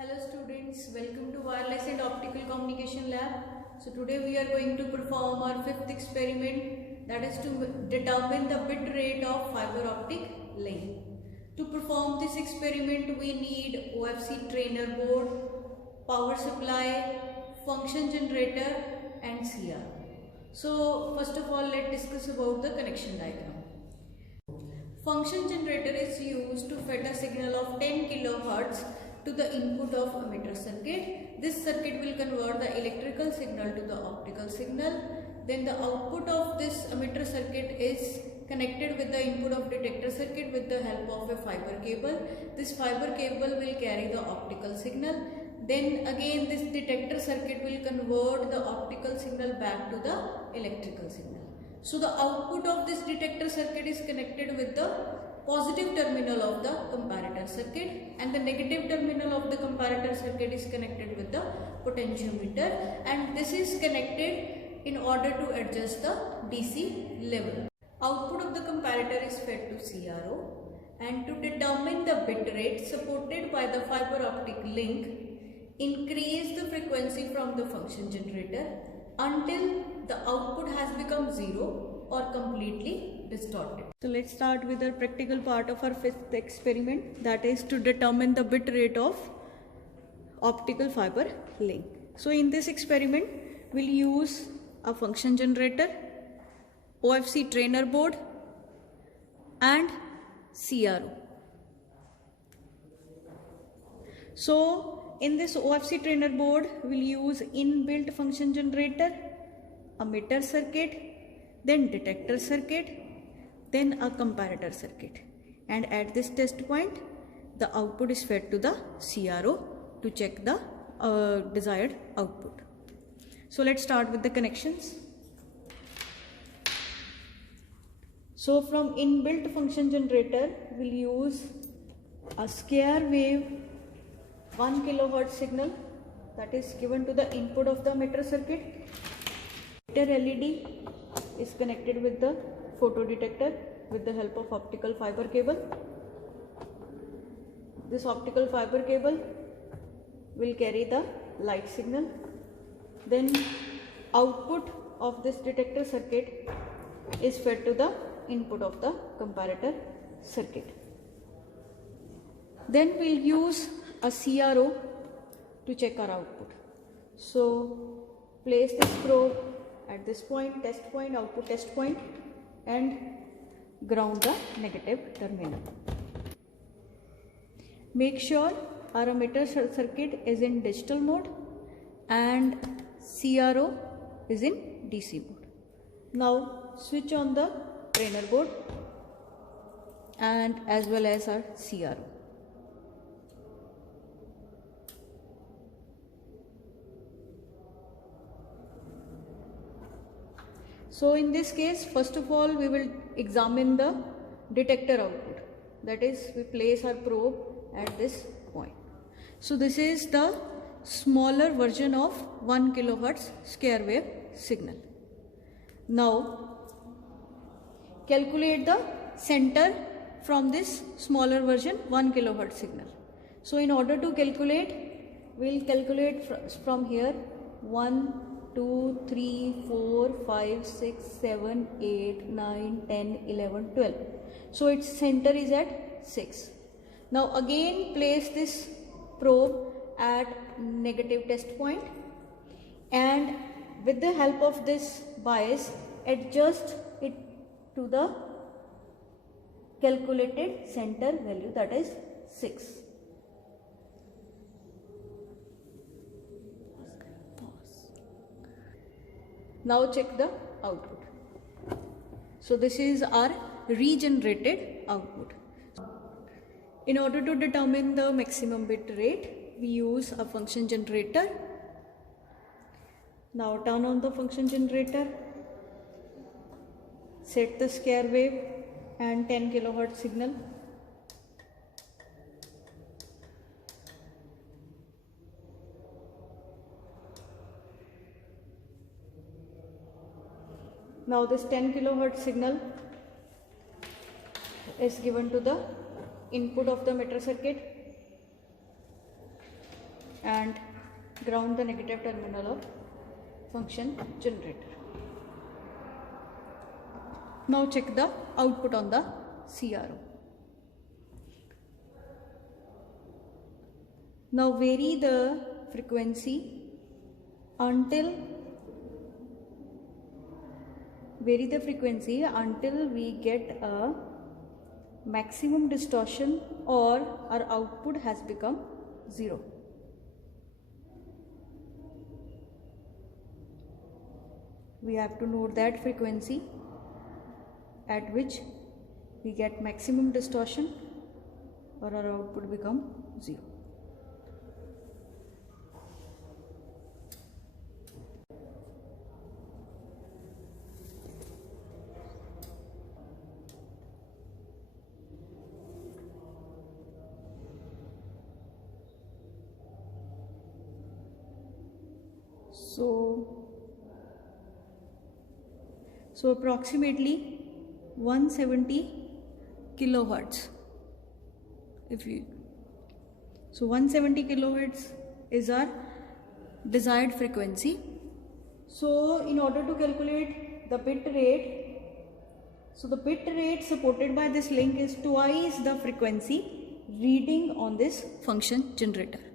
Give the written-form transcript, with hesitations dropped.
Hello students, welcome to Wireless and Optical Communication Lab. So today we are going to perform our fifth experiment, that is to determine the bit rate of fiber optic link. To perform this experiment we need OFC trainer board, power supply, function generator and CR. So first of all let's discuss about the connection diagram. Function generator is used to fed a signal of 10 kHz to the input of emitter circuit. This circuit will convert the electrical signal to the optical signal. Then the output of this emitter circuit is connected with the input of detector circuit with the help of a fiber cable. This fiber cable will carry the optical signal. Then again this detector circuit will convert the optical signal back to the electrical signal. So the output of this detector circuit is connected with the positive terminal of the comparator circuit and the negative terminal of the comparator circuit is connected with the potentiometer, and this is connected in order to adjust the DC level. Output of the comparator is fed to CRO, and to determine the bit rate supported by the fiber optic link, increase the frequency from the function generator until the output has become 0 or completely distorted. So let's start with the practical part of our fifth experiment, that is to determine the bit rate of optical fiber link. So in this experiment we'll use a function generator, OFC trainer board and CRO. So in this OFC trainer board we'll use inbuilt function generator, emitter circuit, then detector circuit, then a comparator circuit, and at this test point the output is fed to the CRO to check the desired output. So let's start with the connections. So from inbuilt function generator we'll use a square wave 1 kHz signal that is given to the input of the emitter circuit. LED is connected with the photodetector with the help of optical fiber cable. This optical fiber cable will carry the light signal. Then output of this detector circuit is fed to the input of the comparator circuit. Then we'll use a CRO to check our output. So place this probe at this point, test point, output test point, and ground the negative terminal. Make sure our emitter circuit is in digital mode and CRO is in DC mode. Now switch on the trainer board and as well as our CRO. So in this case, first of all we will examine the detector output, that is we place our probe at this point. So this is the smaller version of 1 kHz square wave signal. Now calculate the center from this smaller version 1 kHz signal. So in order to calculate, we will calculate from here 1, 2, 3, 4, 5, 6, 7, 8, 9, 10, 11, 12. So its center is at 6. Now again place this probe at negative test point and with the help of this bias adjust it to the calculated center value, that is 6. Now check the output. So this is our regenerated output. In order to determine the maximum bit rate, we use a function generator. Now turn on the function generator, set the square wave and 10 kHz signal. Now this 10 kHz signal is given to the input of the emitter circuit. and ground the negative terminal of function generator. Now check the output on the CRO. Now vary the frequency until we get a maximum distortion or our output has become 0. We have to note that frequency at which we get maximum distortion or our output become 0. So approximately 170 kilohertz. 170 kilohertz is our desired frequency. So in order to calculate the bit rate, so the bit rate supported by this link is twice the frequency reading on this function generator.